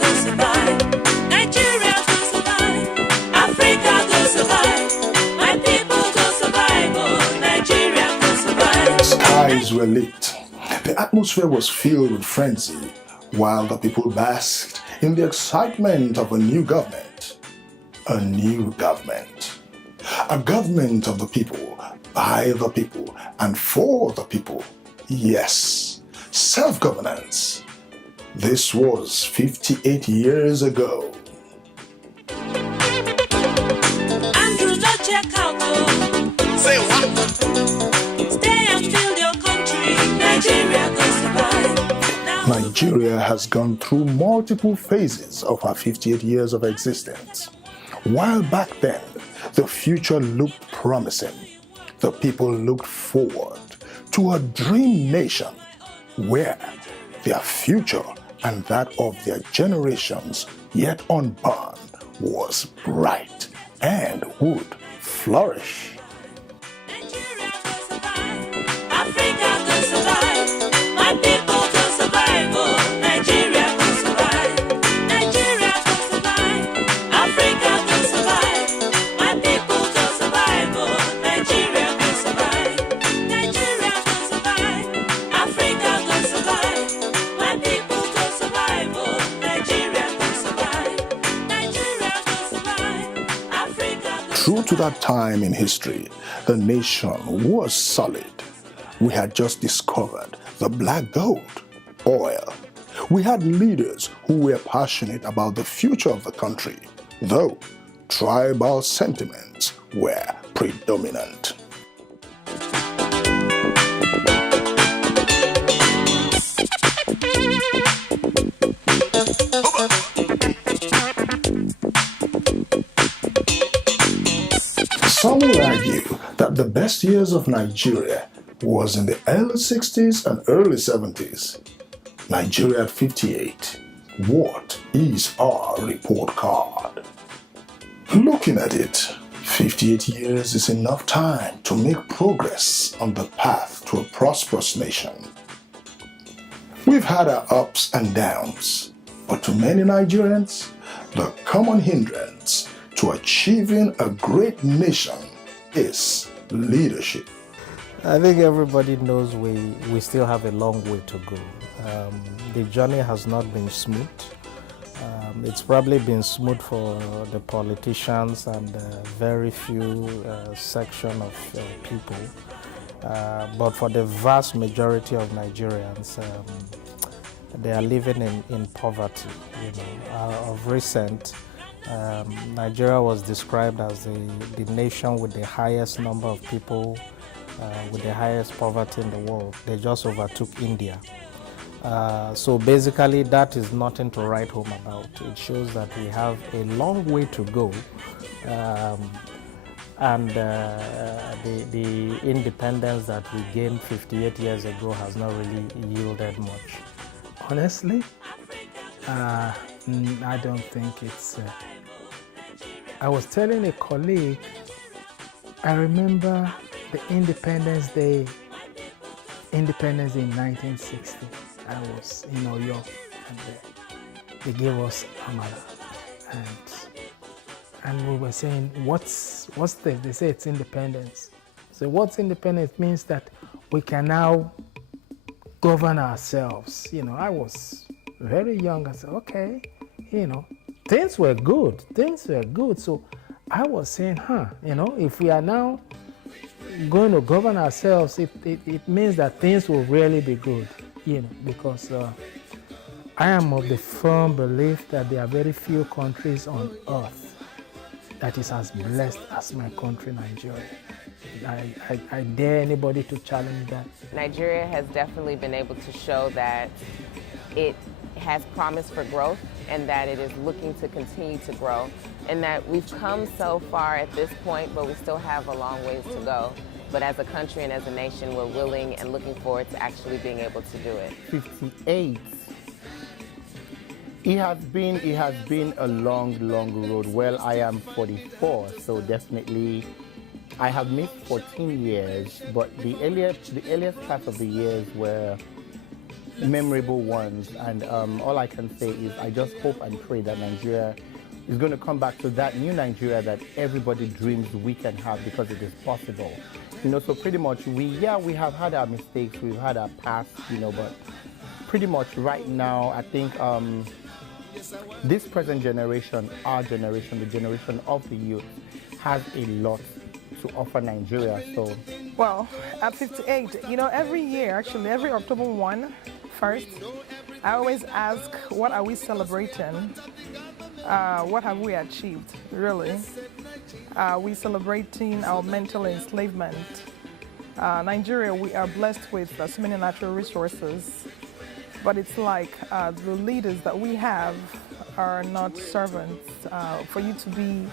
will survive. Nigerians will survive. Africa will survive. My people will survive. Oh, Nigeria will survive. Skies were lit. The atmosphere was filled with frenzy, while the people basked in the excitement of a new government. A new government. A government of the people, by the people, and for the people. Yes, self-governance. This was 58 years ago. Andrew, no check out, oh. Say what? Stay and build your country. Nigeria will survive. Now, Nigeria has gone through multiple phases of her 58 years of existence. While back then, the future looked promising, the people looked forward to a dream nation where their future and that of their generations yet unborn was bright and would flourish. Nigeria will survive. Africa will survive. My people will survive. Oh, Nigeria will survive. Nigeria will survive. Africa will survive. My people will survive. Oh, Nigeria will survive. Nigeria will survive. Africa will survive. My people will survive. Oh, Nigeria will survive. Nigeria will survive. Africa will True to that time in history, the nation was solid. We had just discovered the black gold, oil. We had leaders who were passionate about the future of the country, though tribal sentiments were predominant. Some will argue that the best years of Nigeria was in the early 60s and early 70s. Nigeria at 58. What is our report card? Looking at it, 58 years is enough time to make progress on the path to a prosperous nation. We've had our ups and downs, but to many Nigerians, the common hindrance to achieving a great nation is leadership. I think everybody knows we still have a long way to go. The journey has not been smooth. It's probably been smooth for the politicians and very few section of people. But for the vast majority of Nigerians, they are living in poverty. Of recent, Nigeria was described as the nation with the highest number of people with the highest poverty in the world. They just overtook India. So basically, that is nothing to write home about. It shows that we have a long way to go, and the independence that we gained 58 years ago has not really yielded much. Honestly, I don't think it's. I was telling a colleague, I remember the Independence Day, independence in 1960. I was in Oyo, and they gave us Amala, and we were saying, what's this? They say it's independence. So what's independence means that we can now govern ourselves. I was very young. I said, okay, things were good. So I was saying, if we are now going to govern ourselves, it means that things will really be good, because I am of the firm belief that there are very few countries on earth that is as blessed as my country, Nigeria. I dare anybody to challenge that. Nigeria has definitely been able to show that it has promise for growth and that it is looking to continue to grow, and that we've come so far at this point, but we still have a long ways to go. But as a country and as a nation, we're willing and looking forward to actually being able to do it. 58. It has been a long road. Well, I am 44, so definitely I have missed 14 years, but the earliest part of the years were memorable ones. And all I can say is I just hope and pray that Nigeria is going to come back to that new Nigeria that everybody dreams we can have, because it is possible. So pretty much we have had our mistakes, we've had our past, but pretty much right now, I think this present generation, our generation, the generation of the youth, has a lot to offer Nigeria. So, well, at 58, every year, actually, every October 1st, I always ask, what are we celebrating? What have we achieved, really? Are we celebrating our mental enslavement? Nigeria, we are blessed with so many natural resources, but it's like the leaders that we have are not servants. For you to be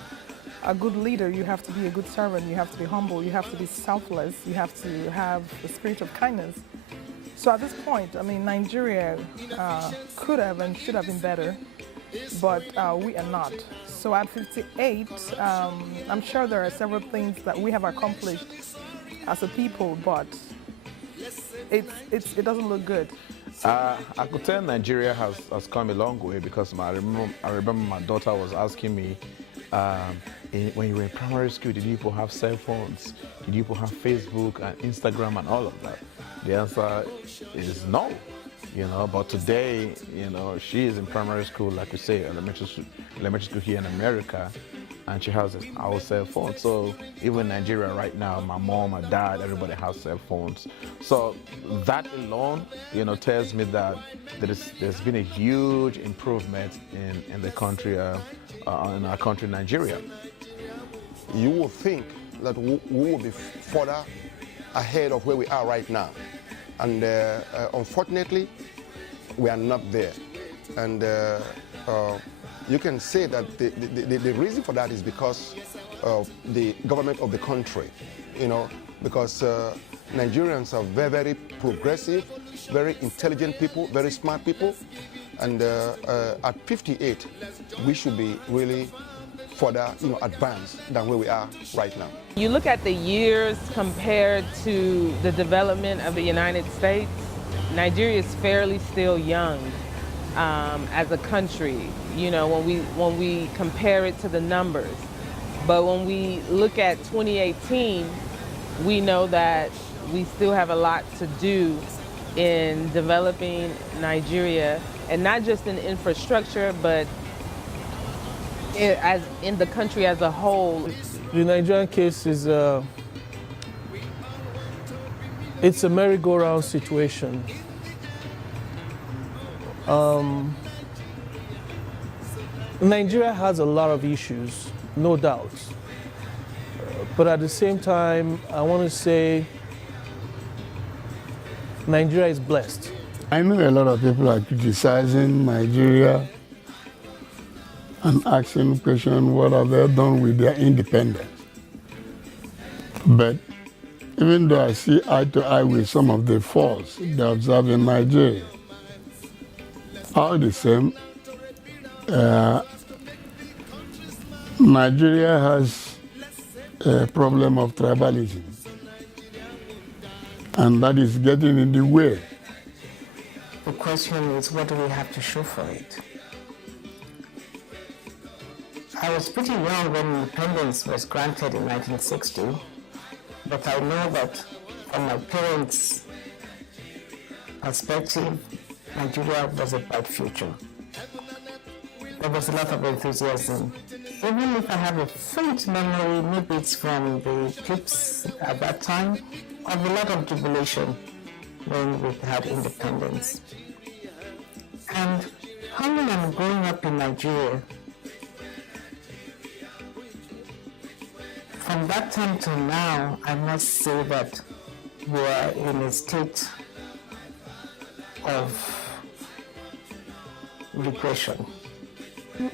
a good leader, you have to be a good servant, you have to be humble, you have to be selfless, you have to have the spirit of kindness. So at this point, Nigeria could have and should have been better, but we are not. So at 58, I'm sure there are several things that we have accomplished as a people, but it doesn't look good. I could tell Nigeria has come a long way, because I remember my daughter was asking me, when you were in primary school, did you people have cell phones? Did you people have Facebook and Instagram and all of that? The answer is no. But today, she is in primary school, like we say, elementary school here in America, and she has our cell phone. So even in Nigeria right now, my mom, my dad, everybody has cell phones. So that alone, tells me that there's been a huge improvement in the country, in our country, Nigeria. You will think that we will be further ahead of where we are right now. And unfortunately, we are not there. And you can say that the reason for that is because of the government of the country, because Nigerians are very, very progressive, very intelligent people, very smart people. And at 58, we should be really further advanced than where we are right now. You look at the years compared to the development of the United States, Nigeria is fairly still young as a country, when we compare it to the numbers. But when we look at 2018, we know that we still have a lot to do in developing Nigeria, and not just in infrastructure, but as in the country as a whole. The Nigerian case is it's a merry-go-round situation. Nigeria has a lot of issues, no doubt. But at the same time, I want to say Nigeria is blessed. I know a lot of people are criticizing Nigeria and asking the question, what have they done with their independence? But even though I see eye to eye with some of the faults they observe in Nigeria, all the same, Nigeria has a problem of tribalism, and that is getting in the way. The question is, what do we have to show for it? I was pretty young when independence was granted in 1960, but I know that from my parents' perspective, Nigeria was a bright future. There was a lot of enthusiasm. Even if I have a faint memory, maybe it's from the clips at that time, of a lot of jubilation when we had independence. And coming and growing up in Nigeria, from that time till now, I must say that we are in a state of regression.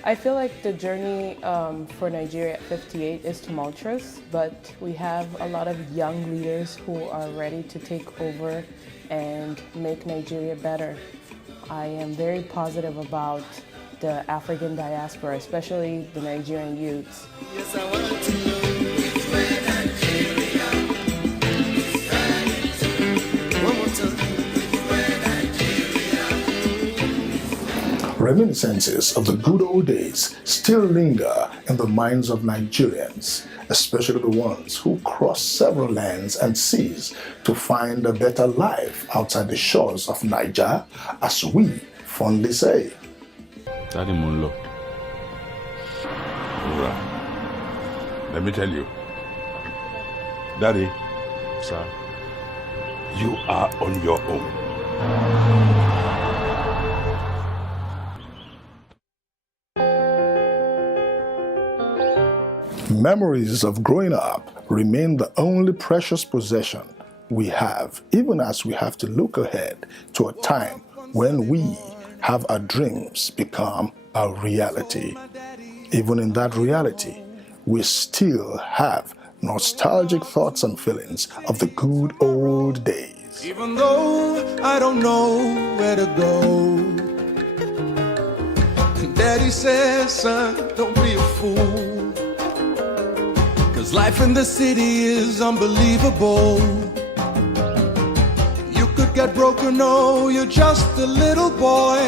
I feel like the journey for Nigeria at 58 is tumultuous, but we have a lot of young leaders who are ready to take over and make Nigeria better. I am very positive about the African diaspora, especially the Nigerian youths. Yes, I want to know where Nigeria. One more time. Where Nigeria. reminiscences of the good old days still linger in the minds of Nigerians, especially the ones who crossed several lands and seas to find a better life outside the shores of Niger, as we fondly say. Daddy Munlo, let me tell you, Daddy, sir, you are on your own. Memories of growing up remain the only precious possession we have, even as we have to look ahead to a time when we have our dreams become a reality. Even in that reality, we still have nostalgic thoughts and feelings of the good old days. Even though I don't know where to go, Daddy says, son, don't be a fool, 'cause life in the city is unbelievable. You could get broken, no, you're just a little boy,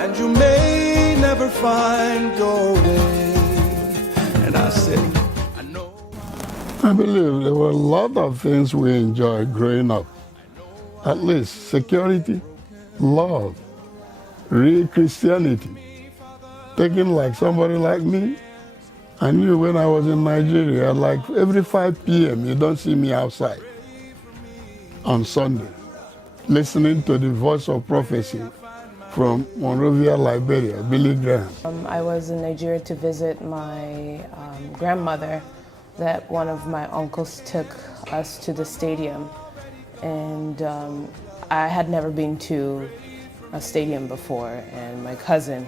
and you may never find your way. And I said, I believe there were a lot of things we enjoyed growing up. At least security, love, real Christianity. Taking like somebody like me, I knew when I was in Nigeria, like every 5 p.m. you don't see me outside on Sunday, listening to the voice of prophecy from Monrovia, Liberia, Billy Graham. I was in Nigeria to visit my grandmother, that one of my uncles took us to the stadium, and I had never been to a stadium before, and my cousin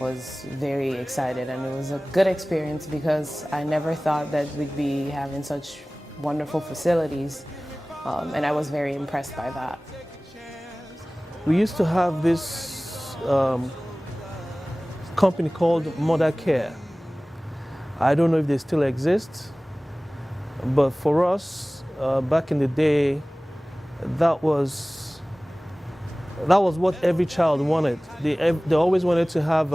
was very excited, and it was a good experience because I never thought that we'd be having such wonderful facilities, and I was very impressed by that. We used to have this company called Mother Care. I don't know if they still exist, but for us, back in the day, that was what every child wanted. They always wanted to have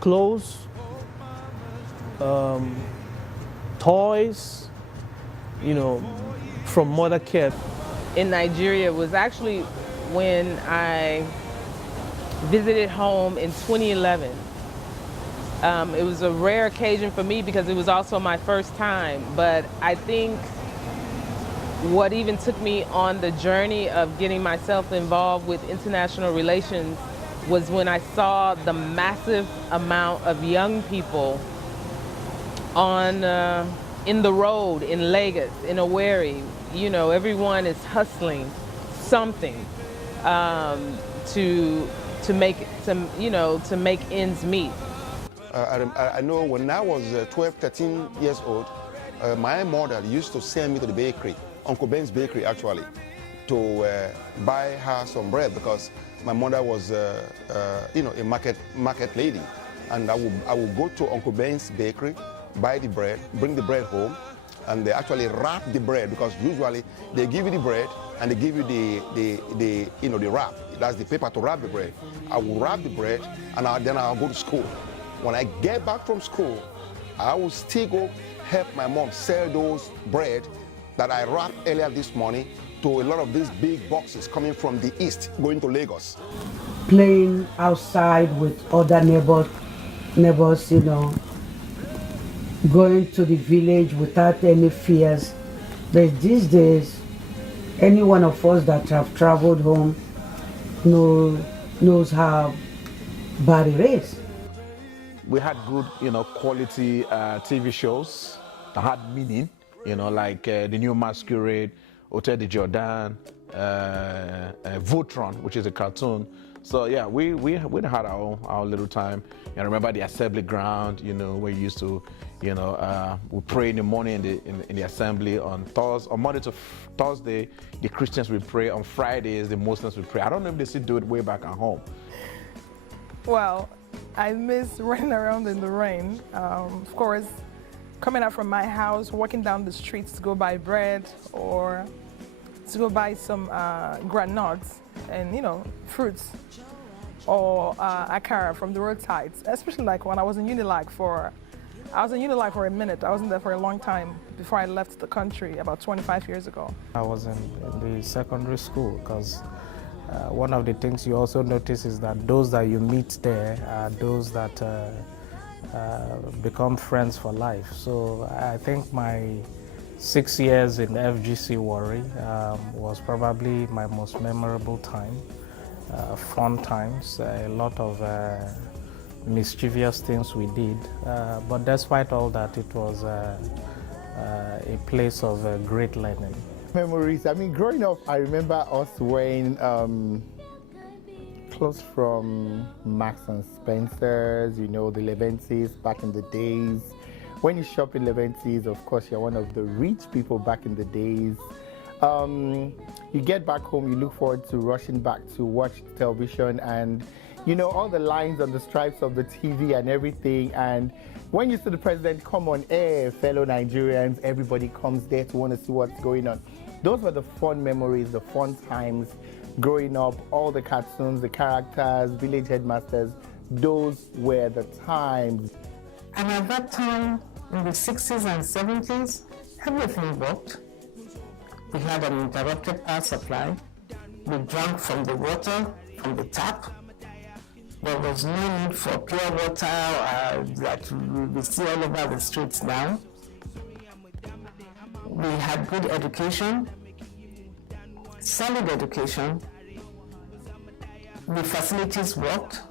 clothes, toys, you know, from Mother Care. In Nigeria was actually when I visited home in 2011. It was a rare occasion for me because it was also my first time, but I think what even took me on the journey of getting myself involved with international relations was when I saw the massive amount of young people on in the road in Lagos, in Owerri. You know, everyone is hustling something to make ends meet. I know when I was 12, 13 years old, my mother used to send me to the bakery, Uncle Ben's bakery actually, to buy her some bread because my mother was, a market lady. And I would go to Uncle Ben's bakery, buy the bread, bring the bread home, and they actually wrap the bread because usually they give you the bread and they give you the wrap. That's the paper to wrap the bread. I will wrap the bread and then I'll go to school. When I get back from school, I will still go help my mom sell those bread that I wrapped earlier this morning to a lot of these big boxes coming from the east, going to Lagos. Playing outside with other neighbors, you know, going to the village without any fears. But these days, any one of us that have traveled home knows how bad it is. We had good, quality TV shows that had meaning, like The New Masquerade, Hotel de Jordan, Voltron, which is a cartoon. So yeah, we had our little time. I remember the assembly ground, where we used to, we pray in the morning in the assembly on Monday to Thursday. The Christians would pray. On Fridays, the Muslims would pray. I don't know if they still do it way back at home. Well, I miss running around in the rain. Of course, coming out from my house, walking down the streets to go buy bread or to go buy some granules and, fruits. or akara from the roadsides, especially like when I was in Unilag for a minute. I wasn't there for a long time before I left the country about 25 years ago. I was in the secondary school because one of the things you also notice is that those that you meet there are those that become friends for life. So I think my 6 years in FGC Warri was probably my most memorable time. Fun times, a lot of mischievous things we did, but despite all that, it was a place of great learning. Memories. I mean, growing up, I remember us wearing clothes from Marks and Spencer's, you know, the Leventis back in the days. When you shop in Leventis, of course, you're one of the rich people back in the days. You get back home, you look forward to rushing back to watch television and, you know, all the lines on the stripes of the TV and everything. And when you see the president come on air, fellow Nigerians, everybody comes there to want to see what's going on. Those were the fun memories, the fun times growing up, all the cartoons, the characters, village headmasters, those were the times. And at that time, in the 60s and 70s, everything worked. We had an interrupted power supply. We drank from the water, from the tap. There was no need for pure water that we see all over the streets now. We had good education, solid education. The facilities worked.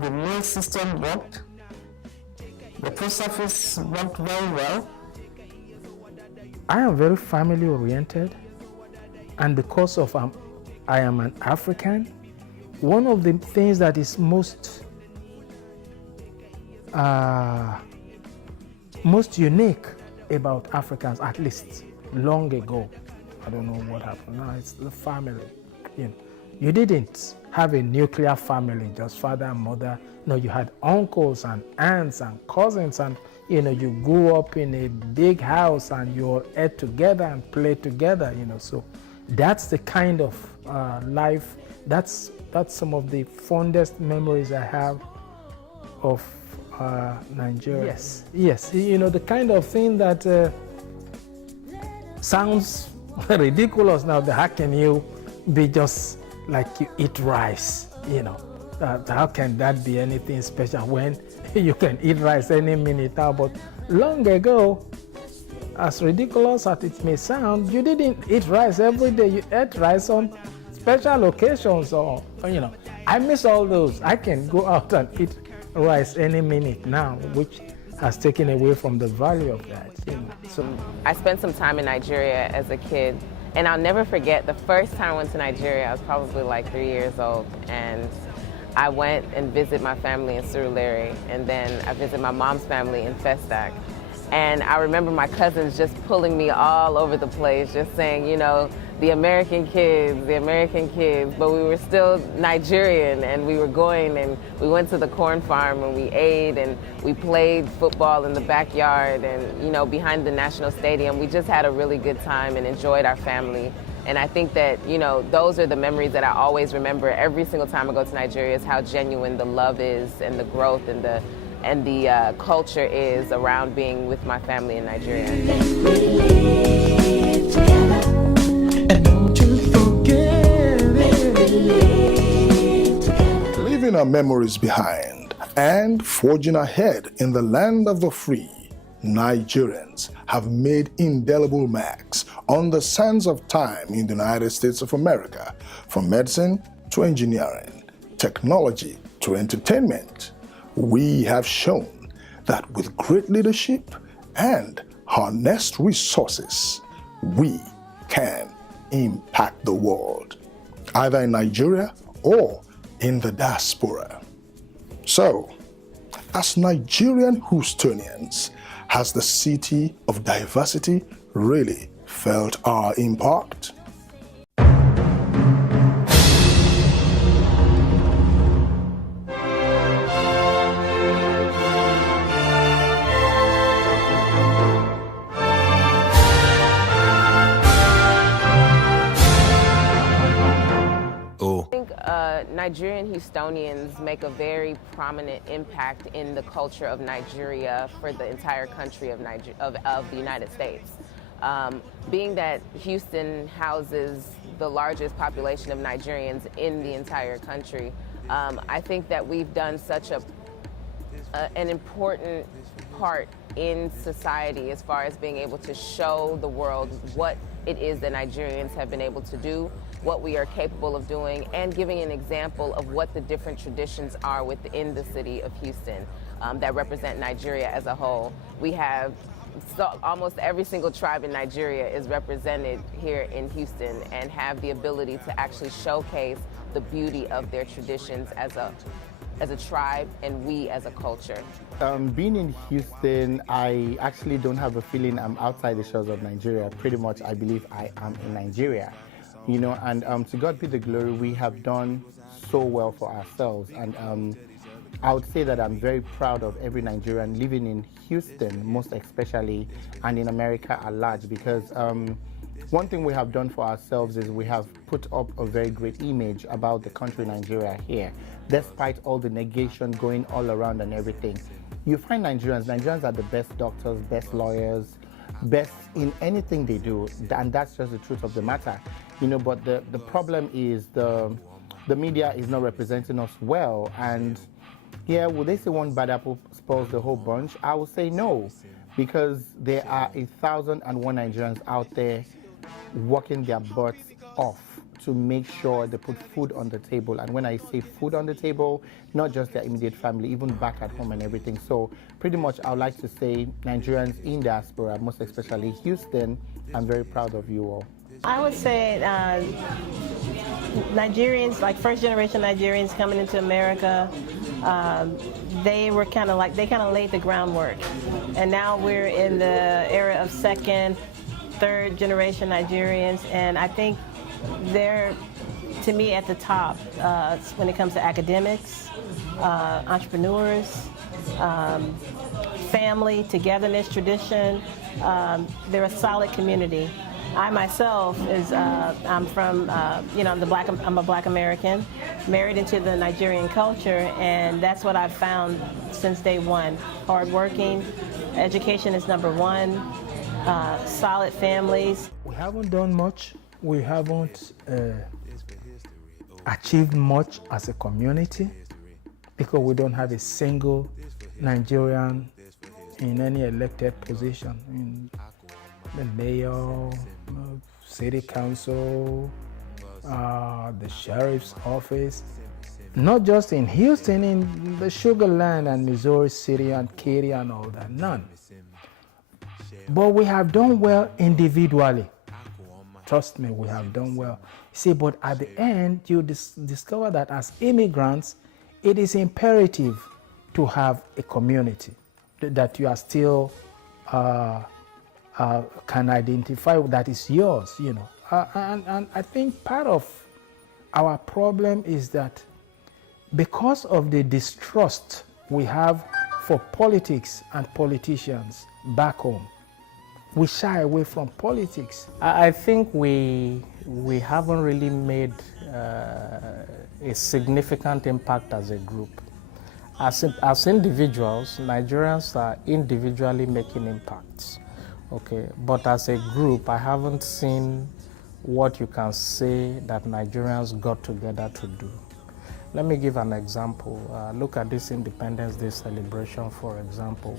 The mail system worked. The post office worked very well. I am very family oriented, and because of I am an African, one of the things that is most unique about Africans, at least long ago, I don't know what happened now, it's the family. You know, you didn't have a nuclear family, just father and mother. No, you had uncles and aunts and cousins, and you know, you grew up in a big house and you all ate together and played together, you know. So that's the kind of life, that's some of the fondest memories I have of Nigeria. Yes, you know, the kind of thing that sounds ridiculous now, how can you be just like you eat rice, you know? How can that be anything special when you can eat rice any minute now? But long ago, as ridiculous as it may sound, you didn't eat rice every day. You ate rice on special occasions, or you know. I miss all those. I can go out and eat rice any minute now, which has taken away from the value of that. You know. So I spent some time in Nigeria as a kid, and I'll never forget the first time I went to Nigeria. I was probably like 3 years old, and I went and visited my family in Surulere, and then I visited my mom's family in Festac. And I remember my cousins just pulling me all over the place, just saying, you know, the American kids, but we were still Nigerian, and we were going, and we went to the corn farm, and we ate, and we played football in the backyard, and, you know, behind the National Stadium. We just had a really good time and enjoyed our family. And I think that, you know, those are the memories that I always remember every single time I go to Nigeria, is how genuine the love is and the growth and the culture is around being with my family in Nigeria. Leaving our memories behind and forging ahead in the land of the free, Nigerians have made indelible marks on the sands of time in the United States of America, from medicine to engineering, technology to entertainment. We have shown that with great leadership and harnessed resources, we can impact the world, either in Nigeria or in the diaspora. So, as Nigerian-Houstonians, has the city of diversity really felt our impact? Nigerian-Houstonians make a very prominent impact in the culture of Nigeria for the entire country of the United States. Being that Houston houses the largest population of Nigerians in the entire country, I think that we've done such an important part in society as far as being able to show the world what it is that Nigerians have been able to do, what we are capable of doing, and giving an example of what the different traditions are within the city of Houston that represent Nigeria as a whole. We have almost every single tribe in Nigeria is represented here in Houston and have the ability to actually showcase the beauty of their traditions as a tribe and we as a culture. Being in Houston, I actually don't have a feeling I'm outside the shores of Nigeria. Pretty much, I believe I am in Nigeria. You know, and to God be the glory, we have done so well for ourselves. And I would say that I'm very proud of every Nigerian living in Houston, most especially, and in America at large, because one thing we have done for ourselves is we have put up a very great image about the country Nigeria here, despite all the negation going all around and everything. You find Nigerians are the best doctors, best lawyers, best in anything they do, and that's just the truth of the matter. You know, but the problem is the media is not representing us well, and yeah, would they say one bad apple spoils the whole bunch? I would say no, because there are 1,001 Nigerians out there working their butts off to make sure they put food on the table. And when I say food on the table, not just their immediate family, even back at home and everything. So pretty much I would like to say Nigerians in diaspora, most especially Houston, I'm very proud of you all. I would say Nigerians, like first generation Nigerians coming into America, they kind of laid the groundwork. And now we're in the era of second, third generation Nigerians, and I think they're, to me, at the top when it comes to academics, entrepreneurs, family, togetherness, tradition. They're a solid community. I myself I'm from, I'm a Black American, married into the Nigerian culture, and that's what I've found since day one. Hardworking, education is number one, solid families. We haven't done much. We haven't achieved much as a community because we don't have a single Nigerian in any elected position, in the mayor, city council, the sheriff's office. Not just in Houston, in the Sugar Land and Missouri City and Katy and all that, none. But we have done well individually. Trust me, we have done well. See, but at the end, you discover that as immigrants, it is imperative to have a community that you are still can identify that is yours, you know. And I think part of our problem is that because of the distrust we have for politics and politicians back home, we shy away from politics. I think we haven't really made a significant impact as a group. As individuals, Nigerians are individually making impacts, okay? But as a group, I haven't seen what you can say that Nigerians got together to do. Let me give an example. Look at this Independence Day celebration, for example.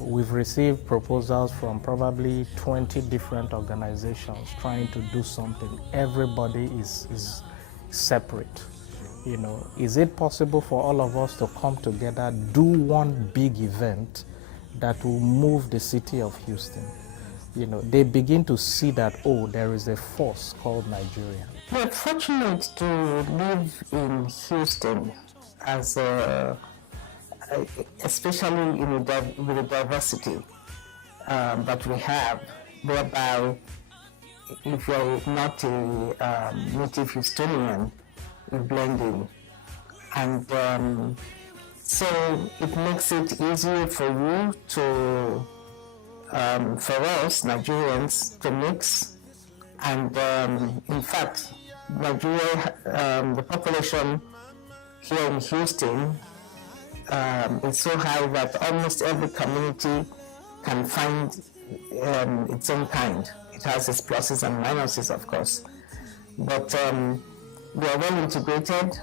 We've received proposals from probably 20 different organizations trying to do something. Everybody is separate. You know, is it possible for all of us to come together, do one big event that will move the city of Houston? You know, they begin to see that, oh, there is a force called Nigeria. We're fortunate to live in Houston as especially with the diversity that we have, whereby if you're not a native Houstonian, you blend in. And so it makes it easier for you to, for us Nigerians, to mix. And in fact, Nigeria, the population here in Houston is so high that almost every community can find its own kind. It has its pluses and minuses, of course. But we are well integrated.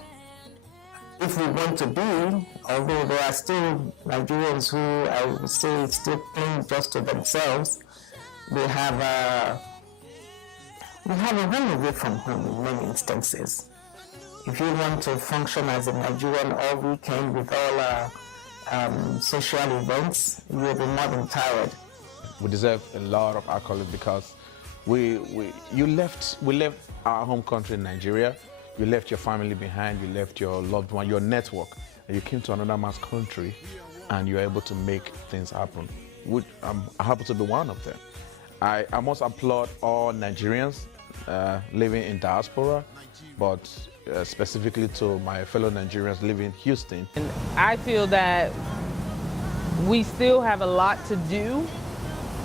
If we want to be, although there are still Nigerians who I would say still cling just to themselves, we have a run away from home in many instances. If you want to function as a Nigerian all weekend with all social events, you'll be more than tired. We deserve a lot of accolades because we left our home country in Nigeria. You left your family behind, you left your loved one, your network, and you came to another man's country and you're able to make things happen. I'm happy to be one of them. I must applaud all Nigerians living in diaspora, but specifically to my fellow Nigerians living in Houston. And I feel that we still have a lot to do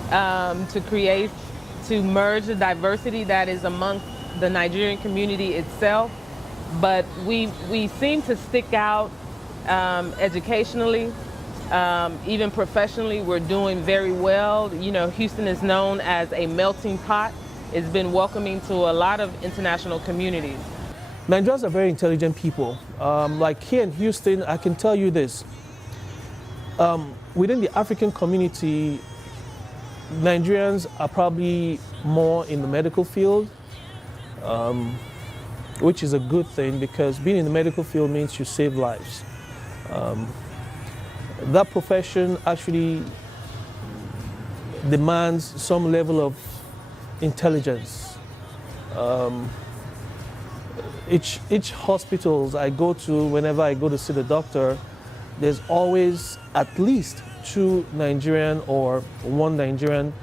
to merge the diversity that is amongst the Nigerian community itself. But we seem to stick out educationally, even professionally. We're doing very well. You know, Houston is known as a melting pot. It's been welcoming to a lot of international communities. Nigerians are very intelligent people. Like here in Houston, I can tell you this. Within the African community, Nigerians are probably more in the medical field, which is a good thing because being in the medical field means you save lives. That profession actually demands some level of intelligence. Each hospitals I go to, whenever I go to see the doctor, there's always at least 2 Nigerian or 1 Nigerian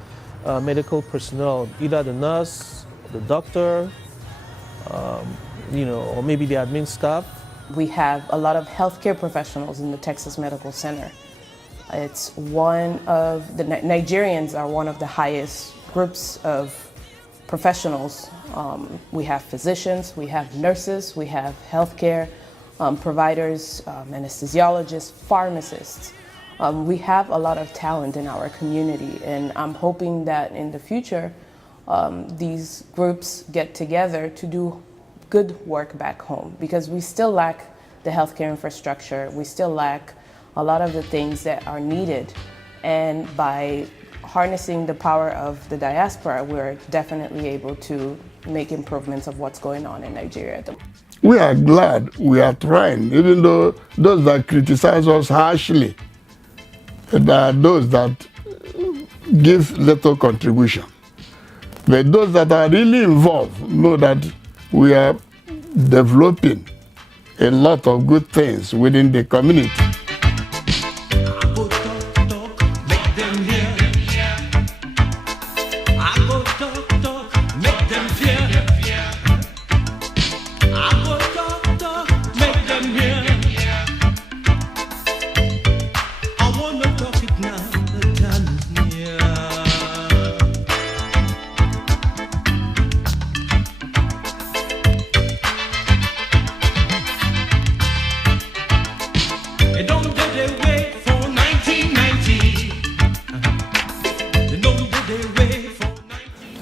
medical personnel, either the nurse, the doctor, or maybe the admin staff. We have a lot of healthcare professionals in the Texas Medical Center. It's one of the Nigerians are one of the highest groups of professionals. We have physicians, we have nurses, we have healthcare providers, anesthesiologists, pharmacists. We have a lot of talent in our community, and I'm hoping that in the future these groups get together to do good work back home, because we still lack the healthcare infrastructure, we still lack a lot of the things that are needed, and by harnessing the power of the diaspora, we're definitely able to make improvements of what's going on in Nigeria. We are glad we are trying, even though those that criticize us harshly, there are those that give little contribution. But those that are really involved know that we are developing a lot of good things within the community.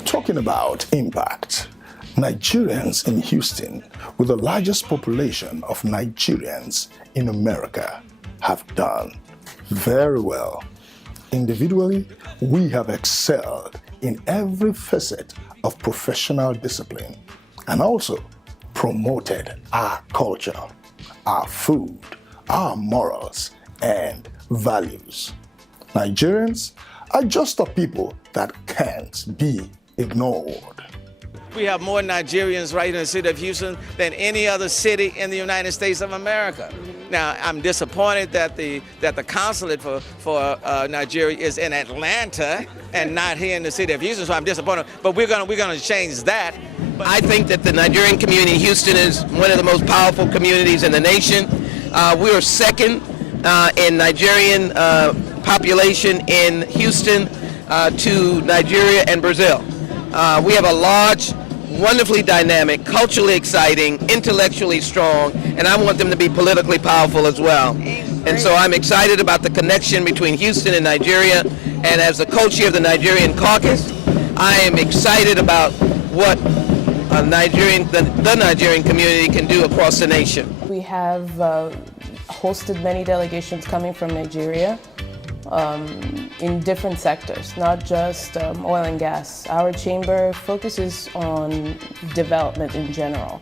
Talking about impact, Nigerians in Houston, with the largest population of Nigerians in America, have done very well. Individually, we have excelled in every facet of professional discipline and also promoted our culture, our food, our morals, and values. Nigerians are just a people that can't be ignored. We have more Nigerians right in the city of Houston than any other city in the United States of America. Now, I'm disappointed that the consulate for Nigeria is in Atlanta and not here in the city of Houston, so I'm disappointed. But we're gonna change that. I think that the Nigerian community in Houston is one of the most powerful communities in the nation. We are second in Nigerian population in Houston to Nigeria and Brazil. We have a large wonderfully dynamic, culturally exciting, intellectually strong, and I want them to be politically powerful as well. And so I'm excited about the connection between Houston and Nigeria, and as the co-chair of the Nigerian caucus, I am excited about what the Nigerian community can do across the nation. We have hosted many delegations coming from Nigeria in different sectors, not just oil and gas. Our chamber focuses on development in general.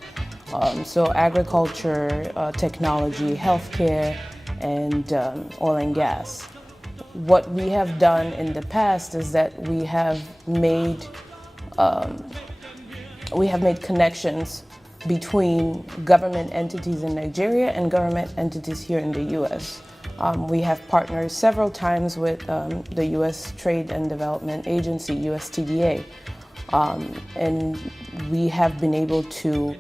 So agriculture, technology, healthcare, and oil and gas. What we have done in the past is that we have made connections between government entities in Nigeria and government entities here in the U.S. We have partnered several times with the U.S. Trade and Development Agency, USTDA, and we have been able to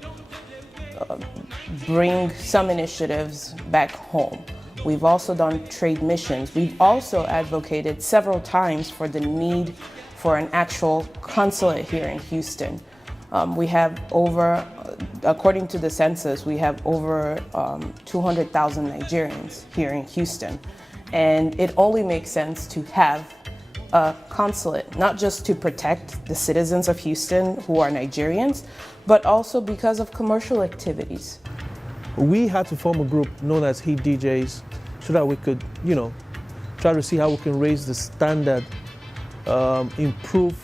bring some initiatives back home. We've also done trade missions. We've also advocated several times for the need for an actual consulate here in Houston. We have over, according to the census, we have over 200,000 Nigerians here in Houston. And it only makes sense to have a consulate, not just to protect the citizens of Houston who are Nigerians, but also because of commercial activities. We had to form a group known as Heat DJs so that we could, try to see how we can raise the standard, improve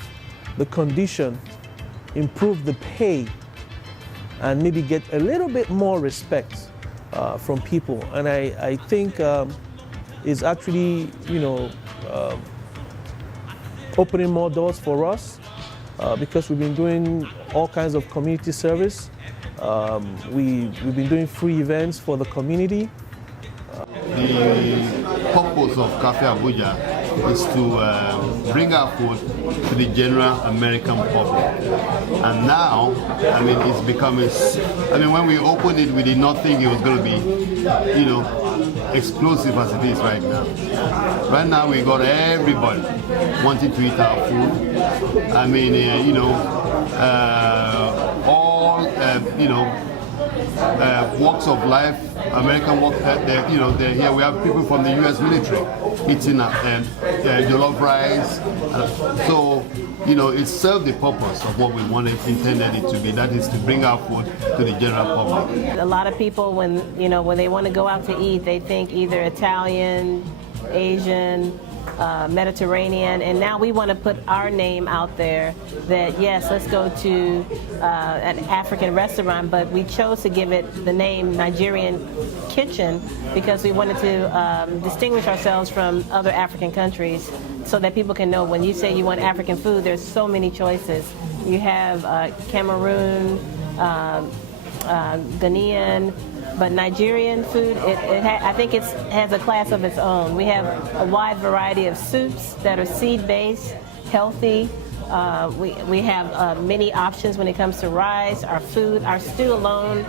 the condition, improve the pay, and maybe get a little bit more respect from people. And I think it's actually, opening more doors for us because we've been doing all kinds of community service. We've been doing free events for the community. The purpose of Cafe Abuja is to bring our food to the general American public. And now, it's becoming, when we opened it, we did not think it was going to be, explosive as it is right now. Right now, we got everybody wanting to eat our food. All, walks of life, American walk, they're here. We have people from the U.S. military eating jollof rice. So, it served the purpose of what we intended it to be. That is to bring our food to the general public. A lot of people, when they want to go out to eat, they think either Italian, Asian, Mediterranean, and now we want to put our name out there that yes, let's go to an African restaurant, but we chose to give it the name Nigerian Kitchen because we wanted to distinguish ourselves from other African countries so that people can know when you say you want African food, there's so many choices. You have Cameroon, Ghanaian, but Nigerian food, I think it has a class of its own. We have a wide variety of soups that are seed-based, healthy. We have many options when it comes to rice, our food, our stew alone.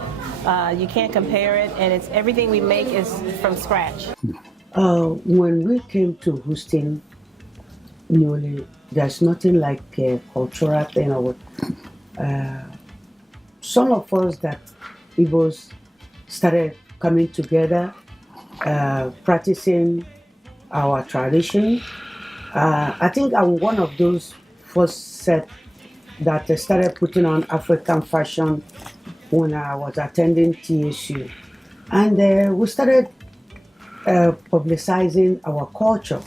You can't compare it, and everything we make is from scratch. When we came to Houston, there's nothing like a cultural thing. Some of us that Igbos started coming together, practicing our tradition. I think I'm one of those first set that started putting on African fashion when I was attending TSU. And we started publicizing our culture.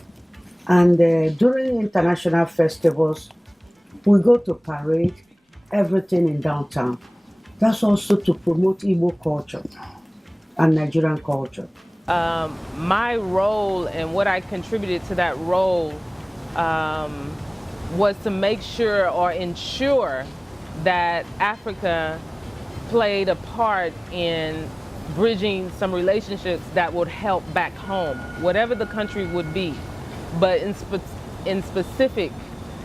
And during international festivals, we go to parade, everything in downtown. That's also to promote Igbo culture and Nigerian culture. My role and what I contributed to that role was to make sure or ensure that Africa played a part in bridging some relationships that would help back home, whatever the country would be. But in specific,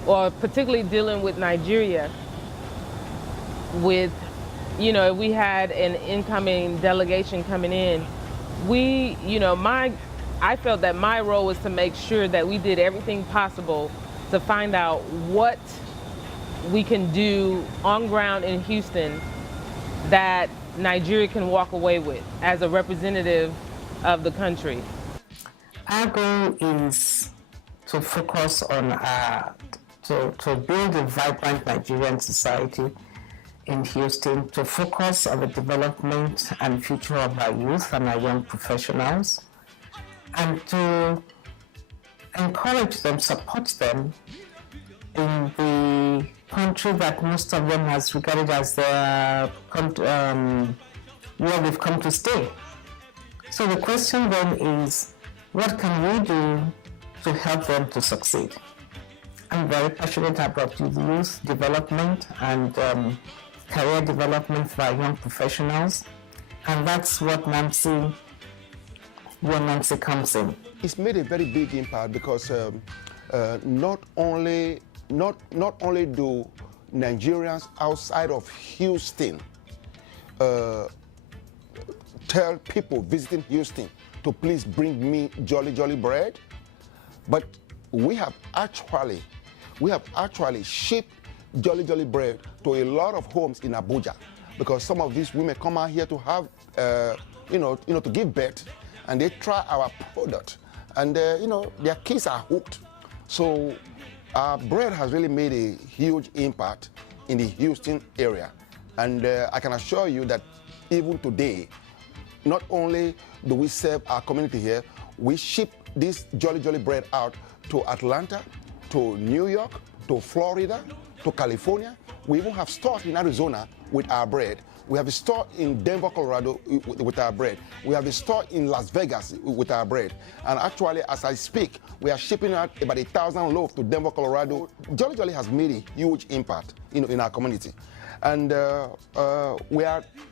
or particularly dealing with Nigeria, with if we had an incoming delegation coming in, I felt that my role was to make sure that we did everything possible to find out what we can do on ground in Houston that Nigeria can walk away with as a representative of the country? Our goal is to focus on to build a vibrant Nigerian society in Houston, to focus on the development and future of our youth and our young professionals, and to encourage them, support them in the country that most of them has regarded as their where they've come to stay. So the question then is, what can we do to help them to succeed? I'm very passionate about youth development and career development for our young professionals, and that's what Nancy comes in. It's made a very big impact because not only do Nigerians outside of Houston tell people visiting Houston to please bring me jolly bread, but we have actually shipped jolly bread to a lot of homes in Abuja, because some of these women come out here to have to give birth, and they try our product, and their kids are hooked. So our bread has really made a huge impact in the Houston area, and I can assure you that even today, not only do we serve our community here, we ship this jolly bread out to Atlanta, to New York, to Florida, to California. We even have stores in Arizona with our bread. We have a store in Denver, Colorado with our bread. We have a store in Las Vegas with our bread. And actually, as I speak, we are shipping out about 1,000 loaves to Denver, Colorado. Jolly has made a huge impact in our community. And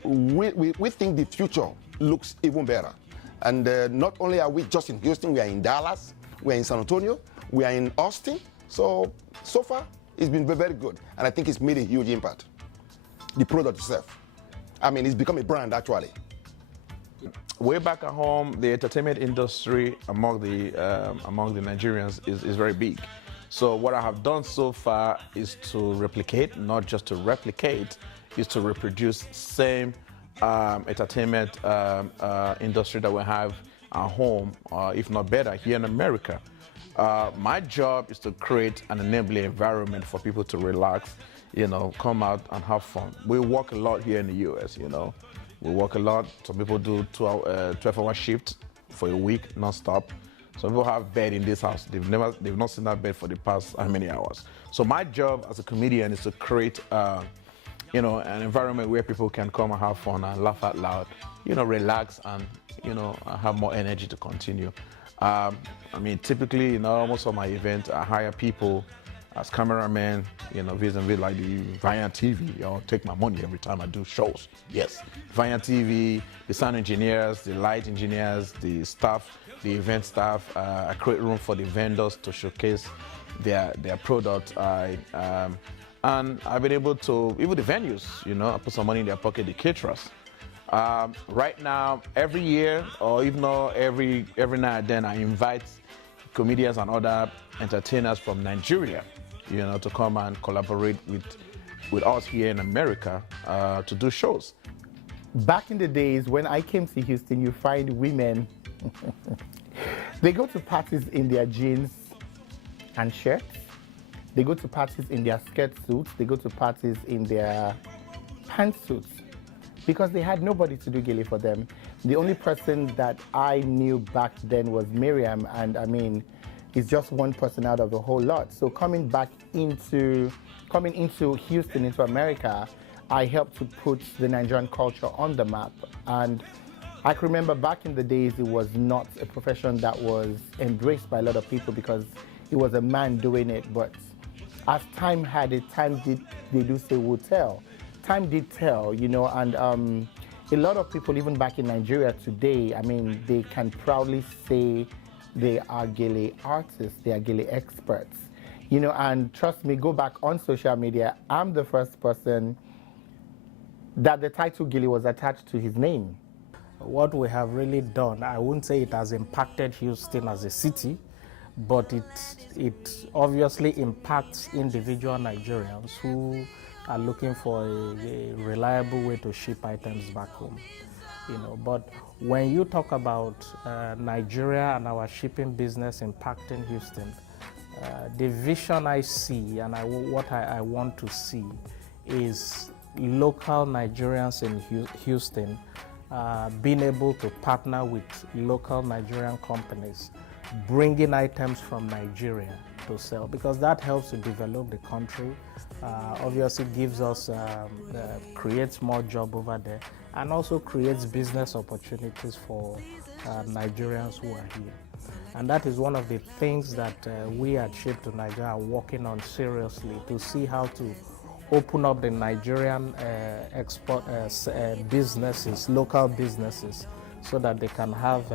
we think the future looks even better. And not only are we just in Houston, we are in Dallas, we are in San Antonio, we are in Austin. So far, it's been very good. And I think it's made a huge impact. The product itself. I mean, it's become a brand, actually. Way back at home, the entertainment industry among the Nigerians is very big. So what I have done so far is to replicate, not just to replicate, is to reproduce same entertainment industry that we have at home, if not better, here in America. My job is to create an enabling environment for people to relax, come out and have fun. We work a lot here in the US, We work a lot. Some people do 12-hour shift for a week, non-stop. Some people have bed in this house. They've not seen that bed for the past how many hours. So my job as a comedian is to create an environment where people can come and have fun and laugh out loud, relax and, have more energy to continue. Typically, most of my events, I hire people as cameramen, vis-a-vis like the Viant TV. Take my money every time I do shows. Yes, Viant TV, the sound engineers, the light engineers, the staff, the event staff. I create room for the vendors to showcase their product. And I've been able to, even the venues, I put some money in their pocket, the caterers. Right now, every year, or even every now and then, I invite comedians and other entertainers from Nigeria, to come and collaborate with us here in America to do shows. Back in the days when I came to Houston, you find women, they go to parties in their jeans and shirts. They go to parties in their skirt suits. They go to parties in their pantsuits, because they had nobody to do gele for them. The only person that I knew back then was Miriam, and it's just one person out of the whole lot. So coming into Houston, into America, I helped to put the Nigerian culture on the map. And I can remember back in the days, it was not a profession that was embraced by a lot of people because it was a man doing it. But as time had it, they do say will tell. Time did tell, and a lot of people, even back in Nigeria today, they can proudly say they are gele artists, they are gele experts, and trust me, go back on social media, I'm the first person that the title gele was attached to his name. What we have really done, I wouldn't say it has impacted Houston as a city, but it obviously impacts individual Nigerians who are looking for a reliable way to ship items back home. But when you talk about Nigeria and our shipping business impacting Houston, the vision I see and what I want to see is local Nigerians in Houston being able to partner with local Nigerian companies, bringing items from Nigeria to sell, because that helps to develop the country, obviously gives us, creates more job over there, and also creates business opportunities for Nigerians who are here. And that is one of the things that we at Shape to Nigeria are working on seriously, to see how to open up the Nigerian export businesses, local businesses, so that they can have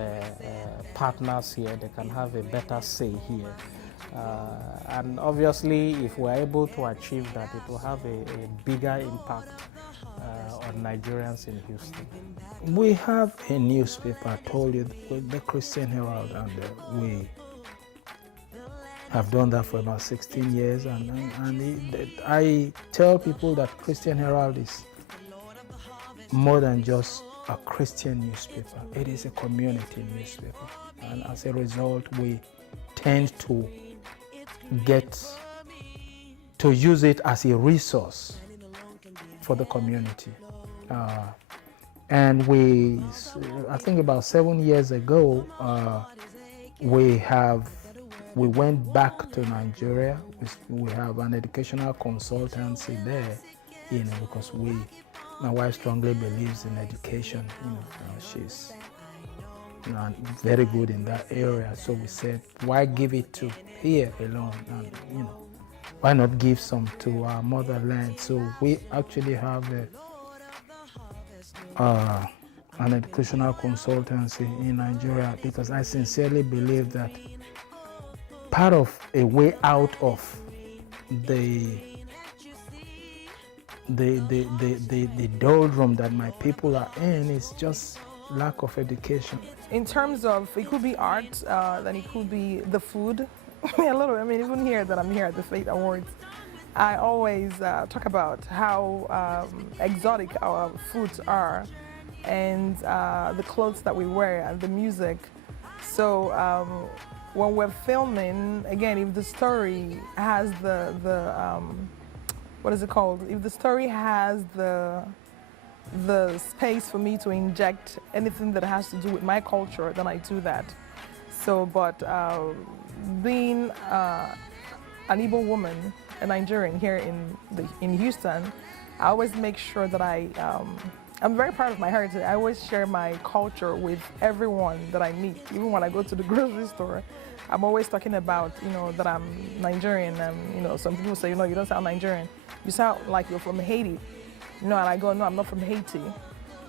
partners here, they can have a better say here. And obviously, if we're able to achieve that, it will have a bigger impact on Nigerians in Houston. We have a newspaper, I told you, the Christian Herald, and we have done that for about 16 years. And I tell people that Christian Herald is more than just a Christian newspaper. It is a community newspaper. And as a result, we tend to get to use it as a resource for the community. And I think about 7 years ago, we went back to Nigeria. We have an educational consultancy there, because my wife strongly believes in education. She's very good in that area. So we said, why give it to here alone? And why not give some to our motherland? So we actually have an educational consultancy in Nigeria, because I sincerely believe that part of a way out of the doldrum that my people are in is just lack of education. In terms of, it could be art, then it could be the food. Even here that I'm here at the Faith Awards, I always talk about how exotic our foods are, and the clothes that we wear and the music. So when we're filming, again, if the story has what is it called? If the story has the space for me to inject anything that has to do with my culture, then I do that. So, but being an Igbo woman, a Nigerian here in Houston, I always make sure that I'm very proud of my heritage. I always share my culture with everyone that I meet. Even when I go to the grocery store, I'm always talking about, that I'm Nigerian. And, some people say, you don't sound Nigerian. You sound like you're from Haiti. And I go, no, I'm not from Haiti.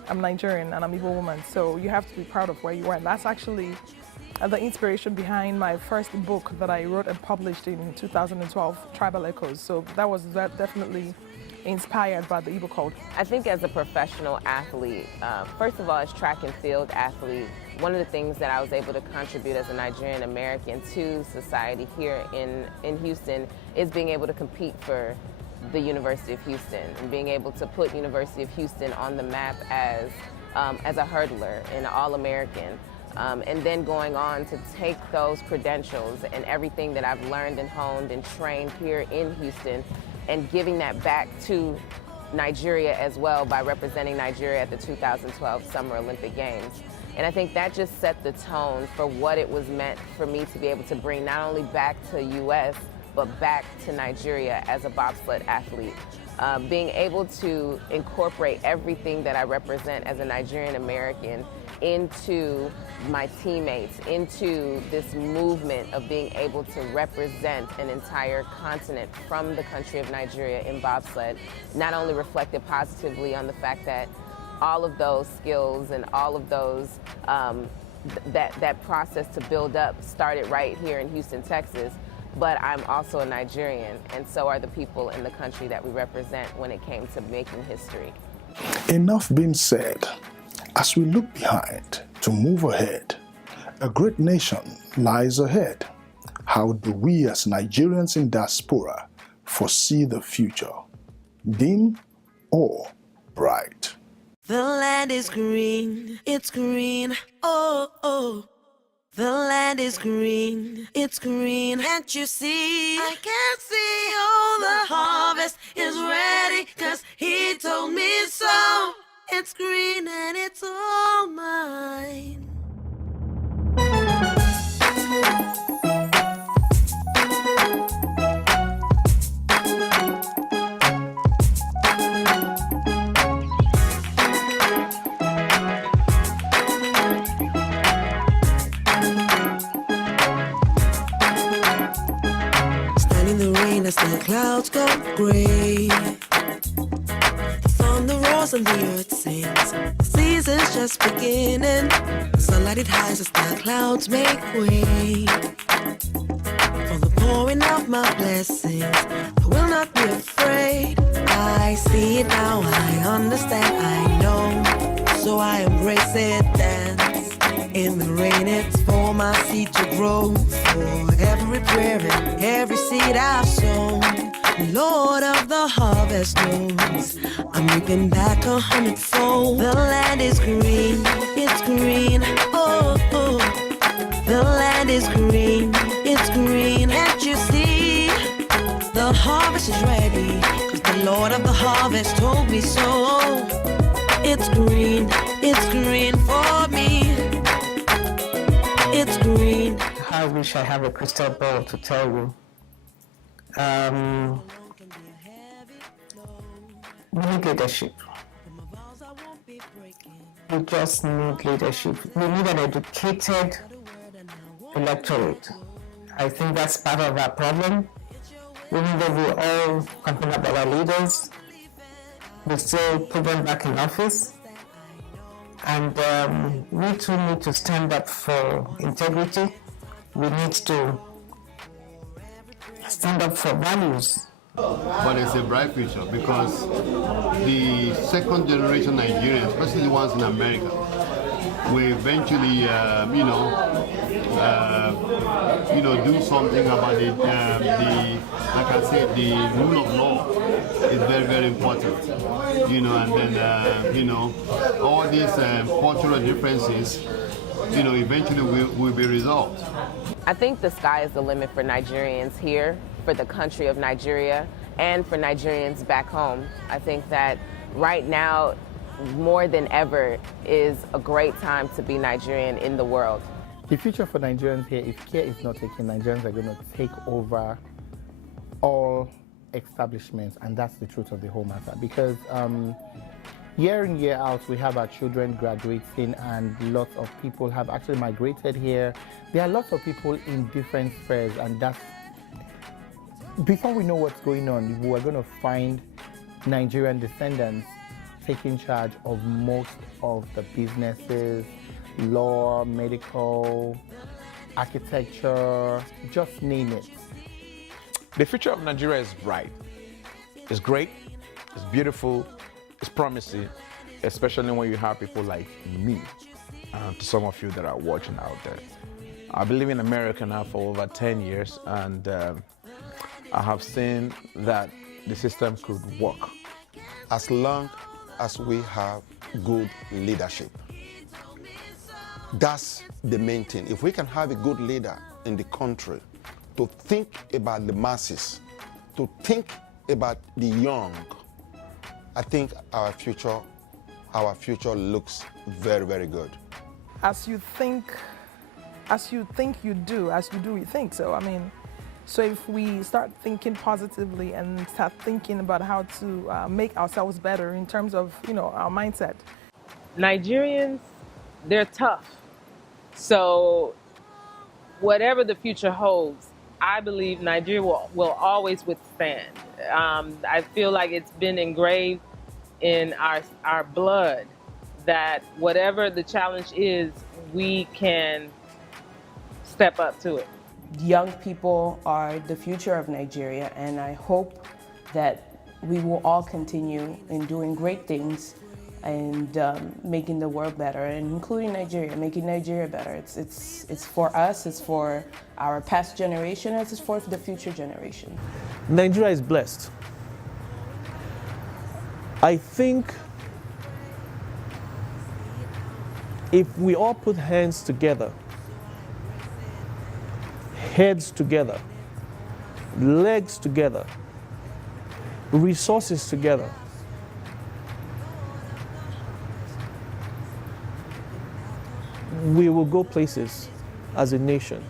I'm Nigerian and I'm Igbo woman. So you have to be proud of where you are. And that's actually the inspiration behind my first book that I wrote and published in 2012, Tribal Echoes. So that was definitely inspired by the Igbo culture. I think as a professional athlete, first of all, as track and field athlete, one of the things that I was able to contribute as a Nigerian American to society here in Houston is being able to compete for the University of Houston and being able to put University of Houston on the map as a hurdler and an All-American. And then going on to take those credentials and everything that I've learned and honed and trained here in Houston and giving that back to Nigeria as well by representing Nigeria at the 2012 Summer Olympic Games. And I think that just set the tone for what it was meant for me to be able to bring not only back to US, but back to Nigeria as a bobsled athlete. Being able to incorporate everything that I represent as a Nigerian American into my teammates, into this movement of being able to represent an entire continent from the country of Nigeria in bobsled, not only reflected positively on the fact that all of those skills and all of those, that process to build up started right here in Houston, Texas, but I'm also a Nigerian, and so are the people in the country that we represent when it came to making history. Enough being said. As we look behind to move ahead, a great nation lies ahead. How do we as Nigerians in diaspora foresee the future? Dim or bright? The land is green, it's green, oh, oh. The land is green, it's green, can't you see? I can see all the harvest is ready, 'cause he told me so. It's green and it's all mine. As the clouds go gray, the thunder roars and the earth sings. The season's just beginning. The sunlight it hides as the clouds make way for the pouring of my blessings. I will not be afraid. I see it now, I understand, I know. So I embrace it, dance in the rain. It's for my seed to grow, for every prayer and every seed I've sown. The Lord of the harvest knows I'm reaping back 100-fold. The land is green, it's green, oh, oh. The land is green, it's green, can't you see? The harvest is ready, 'cause the Lord of the harvest told me so. It's green for me. It's green. I wish I have a crystal ball to tell you. We need leadership. We just need leadership. We need an educated electorate. I think that's part of our problem. Even though we all complain about our leaders, we still put them back in office. And we too need to stand up for integrity. We need to stand up for values. But it's a bright future because the second generation Nigerians, especially the ones in America, will eventually, do something about the like I said, the rule of law is very, very important. And then, all these cultural differences, eventually will be resolved. I think the sky is the limit for Nigerians here, for the country of Nigeria, and for Nigerians back home. I think that right now, more than ever, is a great time to be Nigerian in the world. The future for Nigerians here, if care is not taken, Nigerians are going to take over all establishments, and that's the truth of the whole matter. Because year in, year out, we have our children graduating, and lots of people have actually migrated here. There are lots of people in different spheres, and that's, before we know what's going on, we're going to find Nigerian descendants taking charge of most of the businesses, law, medical, architecture, just name it. The future of Nigeria is bright. It's great, it's beautiful, it's promising, especially when you have people like me, to some of you that are watching out there. I've been living in America now for over 10 years, and I have seen that the system could work. As long as we have good leadership. That's the main thing. If we can have a good leader in the country to think about the masses, to think about the young, I think our future looks very, very good. As you do, you think. So, I mean, so if we start thinking positively and start thinking about how to make ourselves better in terms of, our mindset. Nigerians, they're tough. So whatever the future holds, I believe Nigeria will always withstand. I feel like it's been engraved in our blood that whatever the challenge is, we can step up to it. Young people are the future of Nigeria, and I hope that we will all continue in doing great things and making the world better, and including Nigeria, making Nigeria better. It's for us, it's for our past generation, and it's for the future generation. Nigeria is blessed. I think if we all put hands together, heads together, legs together, resources together, we will go places as a nation.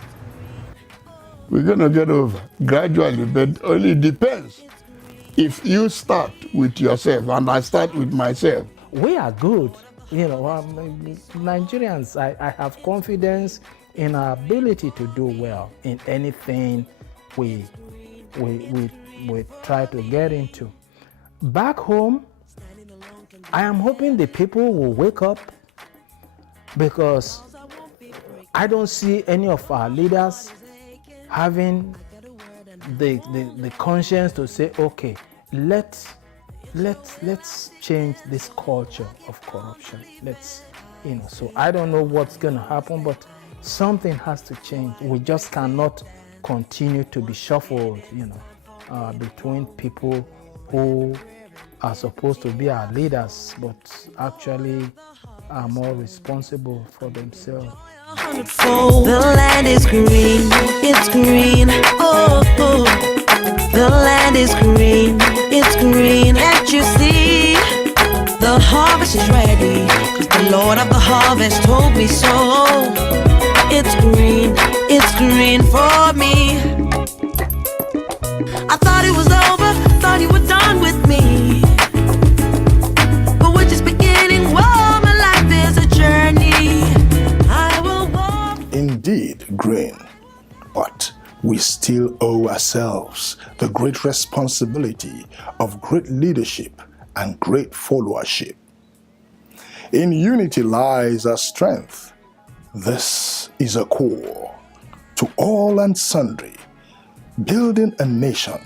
We're going to get over gradually, but only depends. If you start with yourself and I start with myself. We are good. You know, Nigerians, I have confidence in our ability to do well in anything we try to get into. Back home, I am hoping the people will wake up, because I don't see any of our leaders having the conscience to say, okay, let's change this culture of corruption. So I don't know what's going to happen, but something has to change. We just cannot continue to be shuffled, between people who are supposed to be our leaders, but actually are more responsible for themselves. The land is green, it's green, oh, oh. The land is green, it's green, can't you see? The harvest is ready, 'cause the Lord of the harvest told me so. It's green for me. I thought it was over, thought you were done with me, but we're just beginning. Whoa, my life is a journey. I will walk. Indeed, green, but we still owe ourselves the great responsibility of great leadership and great followership. In unity lies our strength. This is a call to all and sundry, building a nation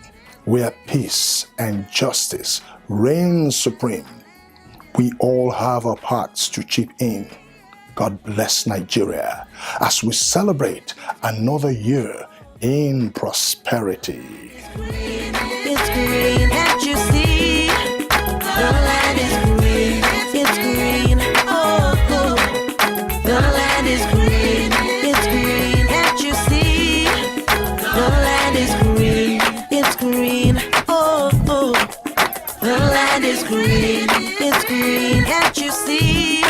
where peace and justice reign supreme. We all have our parts to chip in. God bless Nigeria as we celebrate another year in prosperity. It's green, can't you see? The land is green, it's green, oh, oh. The land is green, it's green, can't you see? The land is green, it's green, oh, oh. The land is green, it's green, can't you see?